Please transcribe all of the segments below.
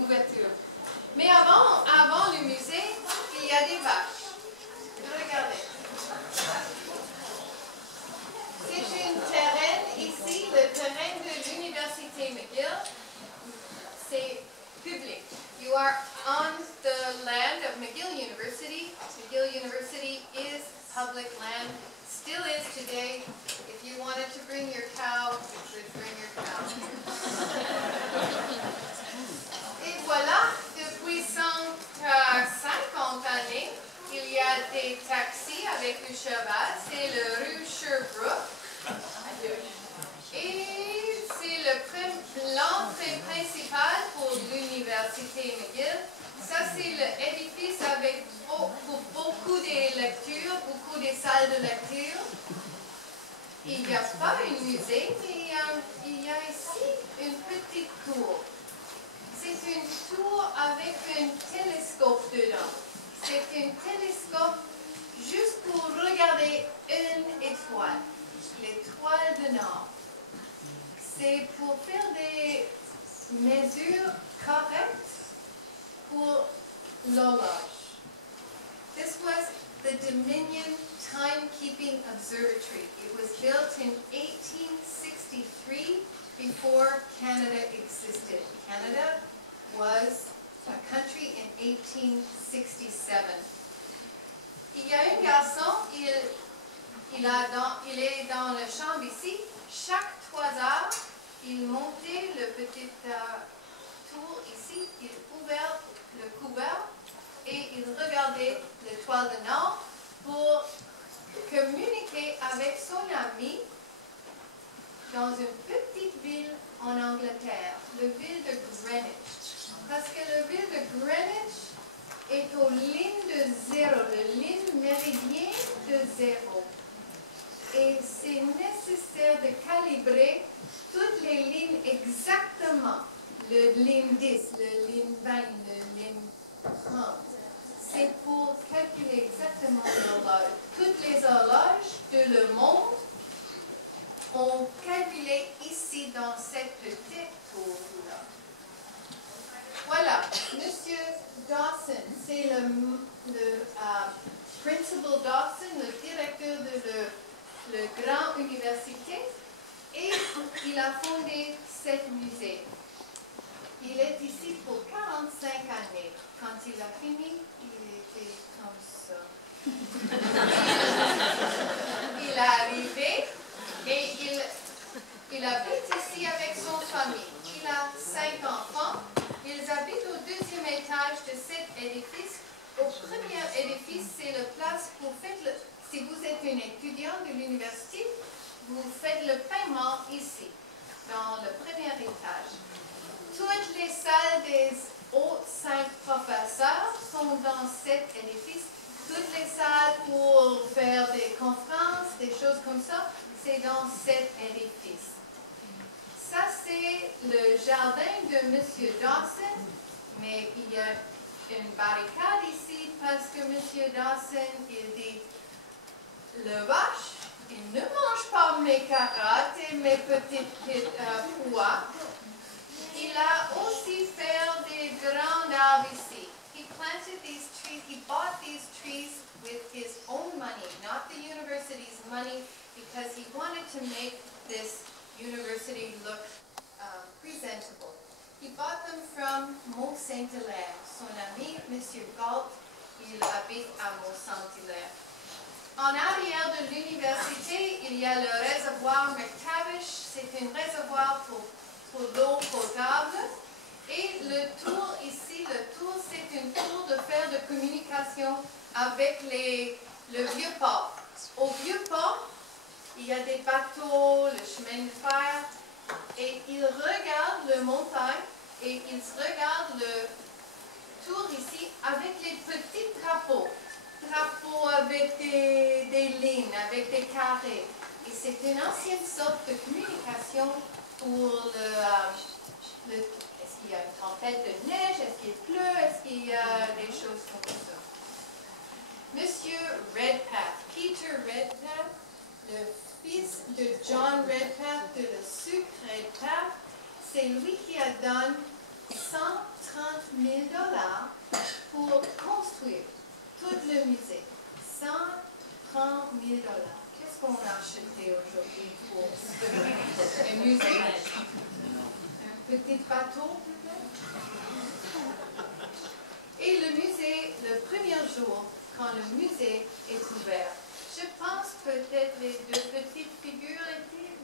ouvertures. Mais avant le musée, il y a des vaches. Regardez. C'est un terrain ici, le terrain de l'Université McGill. C'est public. You are on the land of McGill University. McGill University is public land, still is today. If you wanted to bring your cow, you could bring your cow. Et voilà, depuis 150 années, il y a des taxis avec le cheval. C'est le rue Sherbrooke. Et c'est l'entrée principale pour l'Université McGill. Ça, c'est l'édifice avec beaucoup de lectures, beaucoup de salles de lecture. Il n'y a pas un musée, mais il y a ici une petite tour. C'est une tour avec un télescope dedans. C'est un télescope juste pour regarder une étoile, l'étoile du Nord. C'est pour faire des mesures correctes pour l'horloge. This was the Dominion Timekeeping Observatory. It was built in 1863 before Canada existed. Canada was a country in 1867. Il y a un garçon, il est dans la chambre ici. Chaque 3 heures, il montait le petit tour ici, il ouvert le couvert et il regardait l'étoile du Nord pour communiquer avec son ami dans une petite ville en Angleterre, la ville de Greenwich. Parce que la ville de Greenwich est aux lignes de zéro, la ligne méridien de zéro. Et c'est nécessaire de calibrer toutes les lignes exactement. La ligne 10, la ligne 20, la ligne 30. C'est pour calculer exactement l'horloge. Toutes les horloges de le monde ont calculé ici dans cette petite tour-là. Voilà, Monsieur Dawson, c'est le Principal Dawson, le directeur de la grande université, et il a fondé ce musée. Il est ici pour 45 années. Quand il a fini, il était comme ça. Il est arrivé et il habite ici avec son famille. Il a 5 enfants. Ils habitent au 2e étage de cet édifice. Au premier édifice, c'est la place pour faire si vous êtes un étudiant de l'université, vous faites le paiement ici, dans le premier étage. Toutes les salles des autres 5 professeurs sont dans cet édifice. Toutes les salles pour faire des conférences, des choses comme ça, c'est dans cet édifice. Ça, c'est le jardin de M. Dawson, mais il y a une barricade ici parce que M. Dawson, il dit, le vache, il ne mange pas mes carottes et mes petites pois. Il a aussi fait des grands arbres ici. He planted these trees, he bought these trees with his own money, not the university's money, because he wanted to make this university look presentable. He bought them from Mont-Saint-Hilaire. Son ami, M. Galt, il habite à Mont-Saint-Hilaire. En arrière de l'université, il y a le réservoir McTavish. C'est un réservoir pour l'eau potable. Et le tour ici, c'est une tour de faire de communication avec le vieux port. Au vieux port, il y a des bateaux, le chemin de fer, et ils regardent la montagne et ils regardent le tour ici avec les petits drapeaux. Drapeaux avec des lignes, avec des carrés. Et c'est une ancienne sorte de communication pour est-ce qu'il y a une tempête de neige, est-ce qu'il pleut, est-ce qu'il y a des choses comme ça. Monsieur Redpath, Peter Redpath, le fils de John Redpath, de le sucre Redpath, c'est lui qui a donné 130 000 pour construire tout le musée. 130 000 $. Qu'est-ce qu'on a acheté aujourd'hui pour un musée? Un petit bateau, peut-être? Et le musée, le premier jour, quand le musée est ouvert, je pense peut-être les deux petites figures étaient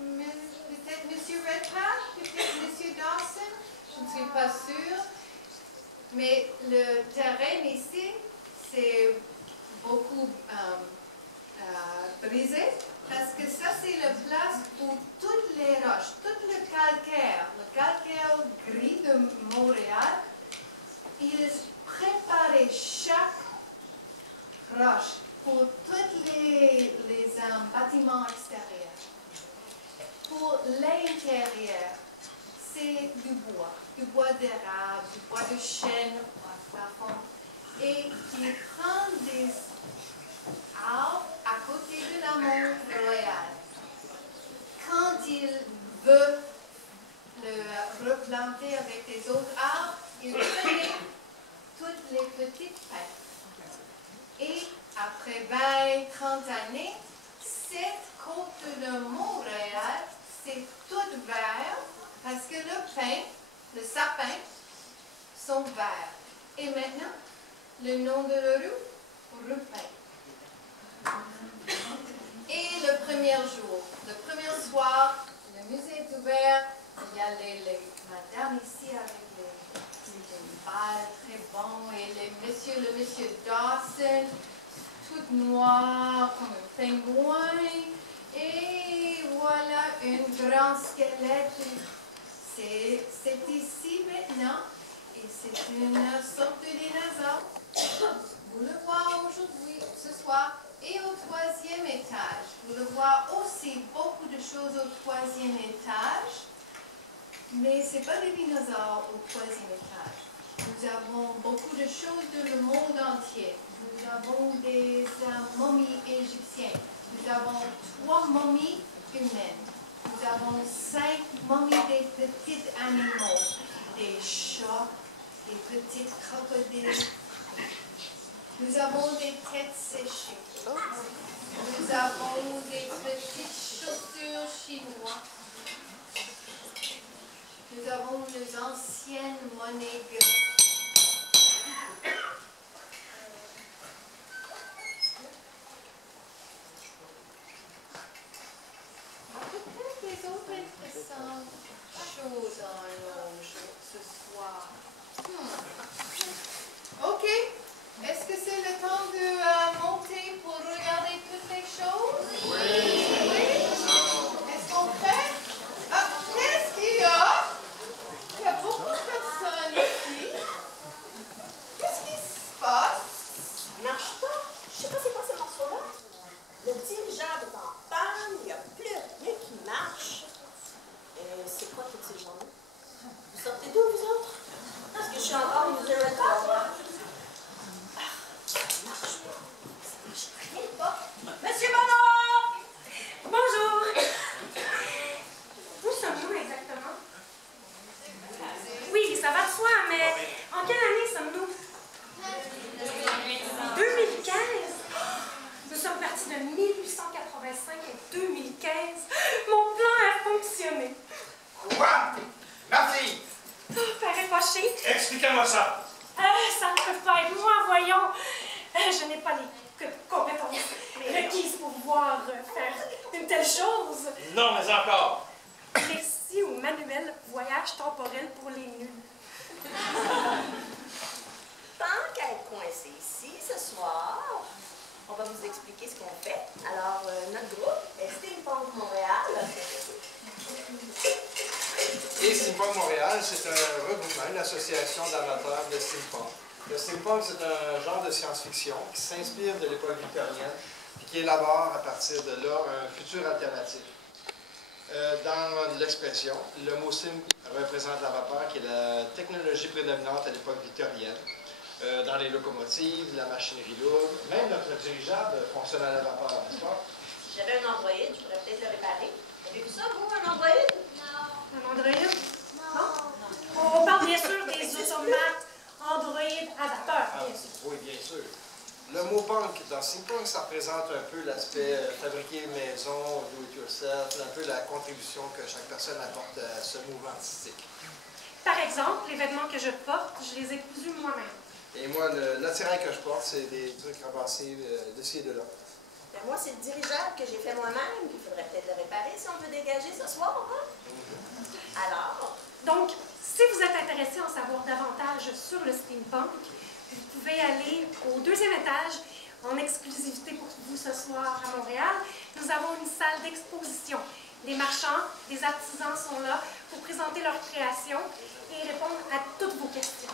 peut-être M. Redpath, peut-être M. Dawson, je ne suis pas sûre. Mais le terrain ici, c'est beaucoup brisé, parce que ça, c'est la place où toutes les roches, tout le calcaire gris de Montréal, ils préparaient chaque roche pour tous les bâtiments extérieurs. Pour l'intérieur, c'est du bois d'érable, du bois de chêne, et ils prennent des arbres à côté de la Mont-Royal. Quand ils veulent le replanter avec des autres arbres, ils prenaient toutes les petites feuilles. Et après 20-30 années, cette côte de Mont-Royal, c'est tout vert parce que le sapin, sont verts. Et maintenant, le nom de la rue, rue Pain. Et le premier jour, le premier soir, le musée est ouvert. Il y a les madames ici avec les balles très bons et le monsieur Dawson, tout noir comme un pingouin. Et voilà un grand squelette. C'est ici maintenant. Et c'est une sorte de dinosaure. Vous le voyez aujourd'hui, ce soir. Et au 3e étage, vous le voyez aussi beaucoup de choses au 3e étage. Mais ce n'est pas des dinosaures au 3e étage. Nous avons beaucoup de choses dans le monde entier. Nous avons des momies égyptiennes. Nous avons 3 momies humaines. Nous avons 5 momies des petits animaux. Des chats, des petits crocodiles. Nous avons des têtes séchées. Nous avons des petites chaussures chinoises. Nous avons les anciennes monnaies grecques. Peut-être des autres intéressantes choses en loge ce soir. OK. Est-ce que c'est le temps de monter pour regarder toutes les choses? Oui. Est-ce qu'on fait? Ah, qu'est-ce qu'il y a? Il y a beaucoup de personnes ici. Qu'est-ce qui se passe? Ça marche pas. Je sais pas c'est quoi ce morceau-là. Le dirigeable est en panne, il n'y a plus rien qui marche. C'est quoi toutes ces gens-là? Vous sortez d'où, vous autres? Parce que je suis encore une zéro top. Ça marche pas. Ça marche rien pas. Monsieur Bonheur! Bonjour! Où sommes-nous exactement? Oui, ça va de soi, mais en quelle année sommes-nous? 2015? Nous sommes partis de 1885 à 2015. Mon plan a fonctionné. Quoi? Ma fille! Père est fâché. Expliquez-moi ça! Ça ne peut pas être moi, voyons. Je n'ai pas les compétences requises pour pouvoir faire une telle chose. Non, mais encore! Récit ou manuel voyage temporel pour les nuls. Tant qu'à être coincé ici ce soir, on va vous expliquer ce qu'on fait. Alors, notre groupe est Steampunk Montréal. Et Steampunk Montréal, c'est un regroupement, une association d'amateurs de steampunk. Le steampunk, c'est un genre de science-fiction qui s'inspire de l'époque victorienne et qui élabore à partir de là un futur alternatif. Dans l'expression, le mot steam représente la vapeur, qui est la technologie prédominante à l'époque victorienne. Dans les locomotives, la machinerie lourde, même notre dirigeable fonctionne à la vapeur, n'est-ce pas? Si j'avais un androïde, je pourrais peut-être le réparer. Avez-vous ça, vous, un androïde? Un androïde? Non. On parle bien sûr des automates automates, Android à vapeur, bien sûr. Oui, bien sûr. Le mot punk, dans steampunk, ça représente un peu l'aspect fabriqué maison, do it yourself, un peu la contribution que chaque personne apporte à ce mouvement artistique. Par exemple, les vêtements que je porte, je les ai cousus moi-même. Et moi, l'attirail que je porte, c'est des trucs ramassés de ci et de là. Ben, moi, c'est le dirigeable que j'ai fait moi-même. Il faudrait peut-être le réparer si on veut dégager ce soir. Hein? Alors, Donc, si vous êtes intéressé à en savoir davantage sur le steampunk, vous pouvez aller au 2e étage, en exclusivité pour vous ce soir à Montréal. Nous avons une salle d'exposition. Des marchands, des artisans sont là pour présenter leurs créations et répondre à toutes vos questions.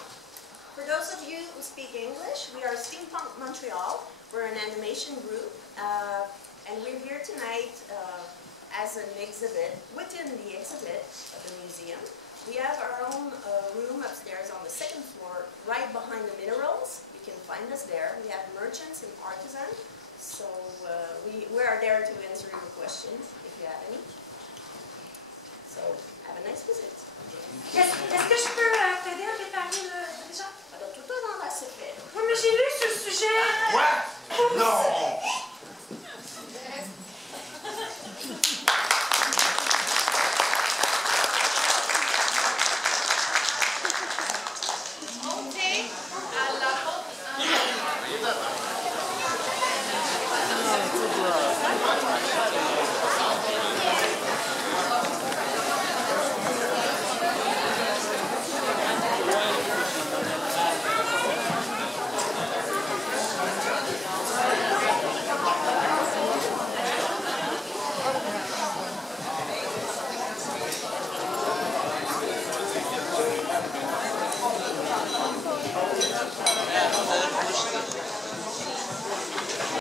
for those of you who speak English, we are Steampunk Montreal. We're an animation group, and we're here tonight as an exhibit, within the exhibit of the museum. We have our own room upstairs on the 2nd floor, right behind the minerals. You can find us there. We have merchants and artisans, so we are there to answer your questions, if you have any. So, have a nice visit. Est-ce que je peux